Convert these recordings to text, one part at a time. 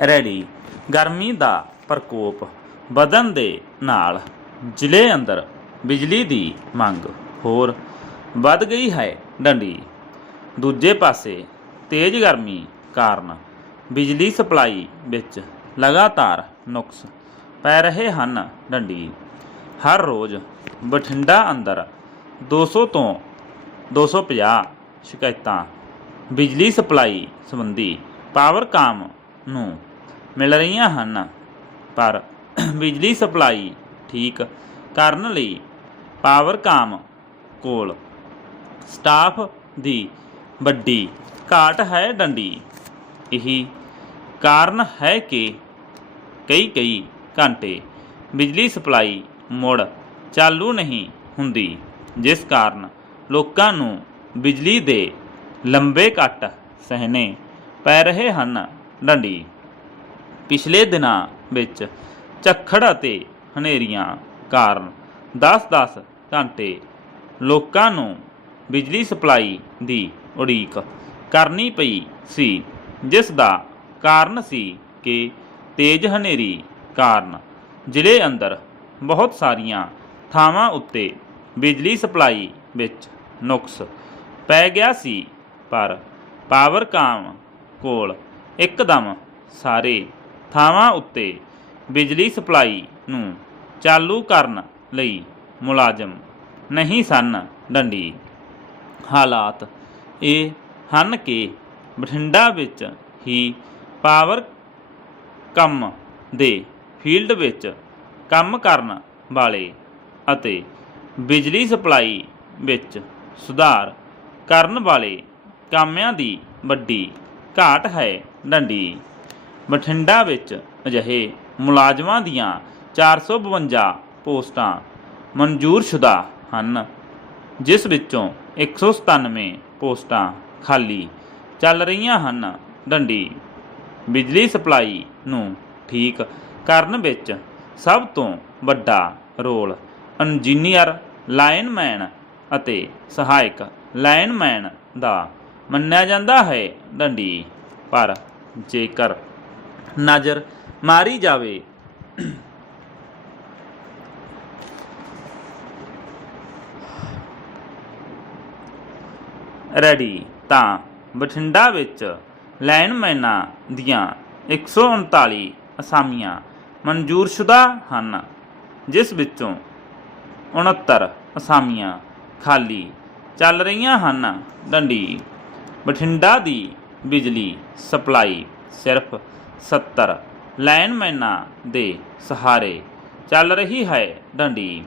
Ready ਗਰਮੀ ਦਾ ਪ੍ਰਕੋਪ, ਵਧਣ ਦੇ ਨਾਲ ਜ਼ਿਲ੍ਹੇ ਅੰਦਰ ਬਿਜਲੀ ਦੀ ਮੰਗ ਹੋਰ ਵੱਧ ਗਈ ਹੈ ਡੰਡੀ। ਦੂਜੇ ਪਾਸੇ ਤੇਜ਼ ਗਰਮੀ ਕਾਰਨ ਬਿਜਲੀ ਸਪਲਾਈ ਵਿੱਚ ਲਗਾਤਾਰ ਨੁਕਸ ਪੈ ਰਹੇ ਹਨ ਡੰਡੀ। ਹਰ ਰੋਜ਼ ਬਠਿੰਡਾ ਅੰਦਰ 200 ਤੋਂ 250 ਸ਼ਿਕਾਇਤਾਂ ਬਿਜਲੀ ਸਪਲਾਈ ਸੰਬੰਧੀ ਪਾਵਰਕਾਮ ਨੂੰ ਮਿਲ ਰਹੀਆਂ ਹਨ। ਪਰ ਬਿਜਲੀ ਸਪਲਾਈ ਠੀਕ ਕਰਨ ਲਈ ਪਾਵਰਕਾਮ ਕੋਲ ਸਟਾਫ ਦੀ ਵੱਡੀ ਘਾਟ ਹੈ ਡੰਡੀ। ਇਹੀ ਕਾਰਨ ਹੈ ਕਿ ਕਈ ਕਈ ਘੰਟੇ ਬਿਜਲੀ ਸਪਲਾਈ ਮੁੜ ਚਾਲੂ ਨਹੀਂ ਹੁੰਦੀ, ਜਿਸ ਕਾਰਨ ਲੋਕਾਂ ਨੂੰ ਬਿਜਲੀ ਦੇ ਲੰਬੇ ਕੱਟ ਸਹਿਣੇ ਪੈ ਰਹੇ ਹਨ। ਡੰਡੀ। ਪਿਛਲੇ ਦਿਨਾਂ ਵਿੱਚ ਝੱਖੜ ਅਤੇ ਹਨੇਰੀਆਂ ਕਾਰਨ 10-10 ਘੰਟੇ ਲੋਕਾਂ ਨੂੰ ਬਿਜਲੀ ਸਪਲਾਈ ਦੀ ਉਡੀਕ ਕਰਨੀ ਪਈ ਸੀ, ਜਿਸ ਦਾ ਕਾਰਨ ਸੀ ਕਿ ਤੇਜ਼ ਹਨੇਰੀ ਕਾਰਨ ਜ਼ਿਲ੍ਹੇ ਅੰਦਰ ਬਹੁਤ ਸਾਰੀਆਂ ਥਾਵਾਂ ਉੱਤੇ ਬਿਜਲੀ ਸਪਲਾਈ ਵਿੱਚ ਨੁਕਸ ਪੈ ਗਿਆ ਸੀ, ਪਰ ਪਾਵਰਕਾਮ ਕੋਲ ਇੱਕਦਮ ਸਾਰੇ ਥਾਵਾਂ ਉੱਤੇ ਬਿਜਲੀ ਸਪਲਾਈ ਨੂੰ ਚਾਲੂ ਕਰਨ ਲਈ ਮੁਲਾਜ਼ਮ ਨਹੀਂ ਸਨ ਡੰਡੀ। ਹਾਲਾਤ ਇਹ ਹਨ ਕਿ ਬਠਿੰਡਾ ਵਿੱਚ ਹੀ ਪਾਵਰ ਕੰਮ ਦੇ ਫੀਲਡ ਵਿੱਚ ਕੰਮ ਕਰਨ ਵਾਲੇ ਅਤੇ ਬਿਜਲੀ ਸਪਲਾਈ ਵਿੱਚ ਸੁਧਾਰ ਕਰਨ ਵਾਲੇ ਕਾਮਿਆਂ ਦੀ ਵੱਡੀ ਘਾਟ ਹੈ ਡੰਡੀ। ਬਠਿੰਡਾ ਵਿੱਚ ਅਜਿਹੇ ਮੁਲਾਜ਼ਮਾਂ ਦੀਆਂ 452 ਪੋਸਟਾਂ ਮਨਜ਼ੂਰਸ਼ੁਦਾ ਹਨ, ਜਿਸ ਵਿੱਚੋਂ 197 ਪੋਸਟਾਂ ਖਾਲੀ ਚੱਲ ਰਹੀਆਂ ਹਨ ਡੰਡੀ। ਬਿਜਲੀ ਸਪਲਾਈ ਨੂੰ ਠੀਕ ਕਰਨ ਵਿੱਚ ਸਭ ਤੋਂ ਵੱਡਾ ਰੋਲ ਇੰਜੀਨੀਅਰ ਲਾਈਨਮੈਨ ਅਤੇ ਸਹਾਇਕ ਲਾਈਨਮੈਨ ਦਾ ਮੰਨਿਆ ਜਾਂਦਾ ਹੈ ਡੰਡੀ। ਪਰ ਜੇਕਰ ਨਜ਼ਰ ਮਾਰੀ ਜਾਵੇ, ਰੈਡੀ, ਤਾਂ ਬਠਿੰਡਾ ਵਿੱਚ ਲਾਈਨਮੈਨਾਂ ਦੀਆਂ 139 ਅਸਾਮੀਆਂ ਮਨਜ਼ੂਰਸ਼ੁਦਾ ਹਨ, ਜਿਸ ਵਿੱਚੋਂ 69 ਅਸਾਮੀਆਂ ਖਾਲੀ ਚੱਲ ਰਹੀਆਂ ਹਨ। ਡੰਡੀ, ਬਠਿੰਡਾ ਦੀ ਬਿਜਲੀ, ਸਪਲਾਈ ਸਿਰਫ 70 ਲਾਈਨਮੈਨਾਂ ਦੇ ਸਹਾਰੇ ਚੱਲ ਰਹੀ ਹੈ ਡੰਡੀ।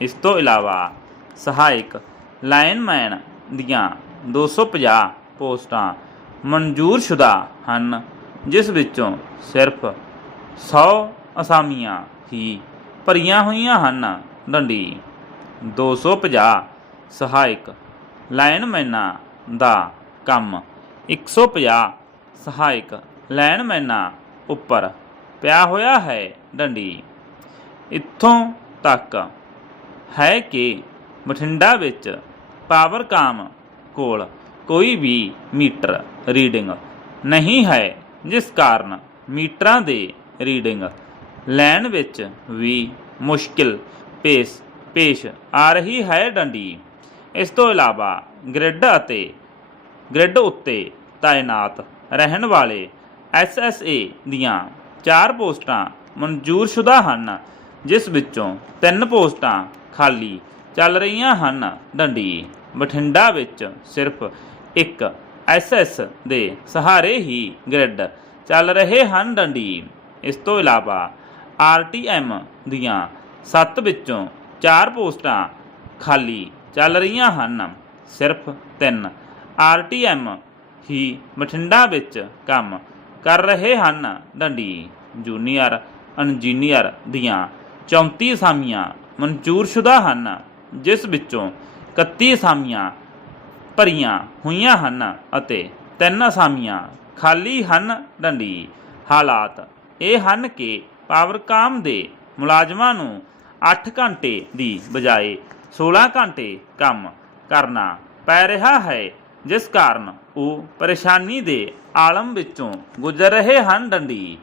ਇਸ ਤੋਂ ਇਲਾਵਾ ਸਹਾਇਕ ਲਾਈਨਮੈਨ ਦੀਆਂ 250 ਪੋਸਟਾਂ ਮਨਜ਼ੂਰਸ਼ੁਦਾ ਹਨ, ਜਿਸ ਵਿੱਚੋਂ ਸਿਰਫ 100 ਅਸਾਮੀਆਂ ਹੀ ਭਰੀਆਂ ਹੋਈਆਂ ਹਨ ਡੰਡੀ। 250 ਸਹਾਇਕ ਲਾਈਨਮੈਨਾਂ ਦਾ ਕੰਮ 150 ਸਹਾਇਕ ਲੈਣਮੈਨਾਂ ਉੱਪਰ ਪਿਆ ਹੋਇਆ ਹੈ ਡੰਡੀ। ਇੱਥੋਂ ਤੱਕ ਹੈ ਕਿ ਬਠਿੰਡਾ ਵਿੱਚ ਪਾਵਰਕਾਮ ਕੋਲ ਕੋਈ ਵੀ ਮੀਟਰ ਰੀਡਿੰਗ ਨਹੀਂ ਹੈ, ਜਿਸ ਕਾਰਨ ਮੀਟਰਾਂ ਦੇ ਰੀਡਿੰਗ ਲੈਣ ਵਿੱਚ ਵੀ ਮੁਸ਼ਕਿਲ ਪੇਸ਼ ਪੇਸ਼ ਆ ਰਹੀ ਹੈ ਡੰਡੀ। ਇਸ ਤੋਂ ਇਲਾਵਾ ਗ੍ਰਿਡ ਅਤੇ ਗ੍ਰਿਡ ਉੱਤੇ ਤਾਇਨਾਤ ਰਹਿਣ ਵਾਲੇ ਐਸਐਸਏ ਦੀਆਂ ਚਾਰ ਪੋਸਟਾਂ ਮਨਜ਼ੂਰਸ਼ੁਦਾ ਹਨ, ਜਿਸ ਵਿੱਚੋਂ ਤਿੰਨ ਪੋਸਟਾਂ ਖਾਲੀ ਚੱਲ ਰਹੀਆਂ ਹਨ। ਡੰਡੀ ਬਠਿੰਡਾ ਵਿੱਚ ਸਿਰਫ ਇੱਕ ਐਸਐਸ ਦੇ ਸਹਾਰੇ ਹੀ ਗ੍ਰਿਡ ਚੱਲ ਰਹੇ ਹਨ। ਡੰਡੀ ਇਸ ਤੋਂ ਇਲਾਵਾ ਆਰਟੀਐਮ ਦੀਆਂ 7 ਵਿੱਚੋਂ 4 ਪੋਸਟਾਂ ਖਾਲੀ ਚੱਲ ਰਹੀਆਂ ਹਨ। ਸਿਰਫ 3 ਆਰਟੀਐਮ ਹੀ ਬਠਿੰਡਾ ਵਿੱਚ ਕੰਮ ਕਰ ਰਹੇ ਹਨ। ਡੰਡੀ ਜੂਨੀਅਰ, ਇੰਜੀਨੀਅਰ ਦੀਆਂ 34 ਅਸਾਮੀਆਂ ਮਨਜ਼ੂਰਸ਼ੁਦਾ ਹਨ, ਜਿਸ ਵਿੱਚੋਂ 31 ਅਸਾਮੀਆਂ ਭਰੀਆਂ ਹੋਈਆਂ ਹਨ ਅਤੇ ਤਿੰਨ ਅਸਾਮੀਆਂ ਖਾਲੀ ਹਨ। ਡੰਡੀ ਹਾਲਾਤ ਇਹ ਹਨ ਕਿ ਪਾਵਰਕਾਮ ਦੇ ਮੁਲਾਜ਼ਮਾਂ ਨੂੰ 8 ਘੰਟੇ ਦੀ ਬਜਾਏ 16 ਘੰਟੇ ਕੰਮ ਕਰਨਾ ਪੈ ਰਿਹਾ ਹੈ। ਜਿਸ ਕਾਰਨ ਉਹ ਪਰੇਸ਼ਾਨੀ ਦੇ ਆਲਮ ਵਿੱਚੋਂ ਗੁਜ਼ਰ ਰਹੇ ਹਨ ਡੰਡੀ।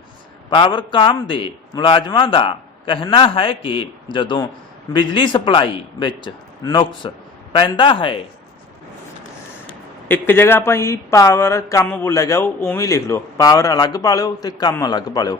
ਪਾਵਰਕਾਮ ਦੇ ਮੁਲਾਜ਼ਮਾਂ ਦਾ ਕਹਿਣਾ ਹੈ ਕਿ ਜਦੋਂ ਬਿਜਲੀ ਸਪਲਾਈ ਵਿੱਚ ਨੁਕਸ ਪੈਂਦਾ ਹੈ, ਇੱਕ ਜਗ੍ਹਾ ਆਪਾਂ ਜੀ ਪਾਵਰ ਕੰਮ ਬੋਲਿਆ ਗਿਆ, ਉਹ ਉਵੇਂ ਲਿਖ ਲਓ। ਪਾਵਰ ਅਲੱਗ ਪਾ ਲਿਓ ਤੇ ਕੰਮ ਅਲੱਗ ਪਾ ਲਿਓ